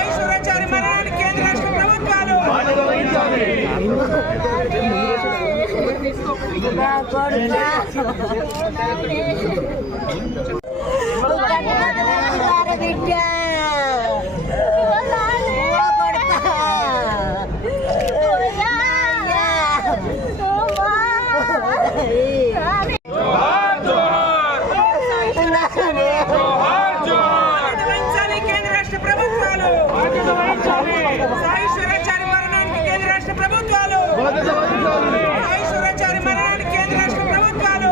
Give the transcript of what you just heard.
ఈశ్వరాచారి మరణానికి కేంద్ర రాష్ట్ర ప్రభుత్వాలు కేంద్ర రాష్ట్ర ప్రభుత్వాలు ఈశ్వరాచారి మరణానికి కేంద్ర రాష్ట్ర ప్రభుత్వాలు ఈశ్వరాచారి మరణానికి కేంద్ర రాష్ట్ర ప్రభుత్వాలు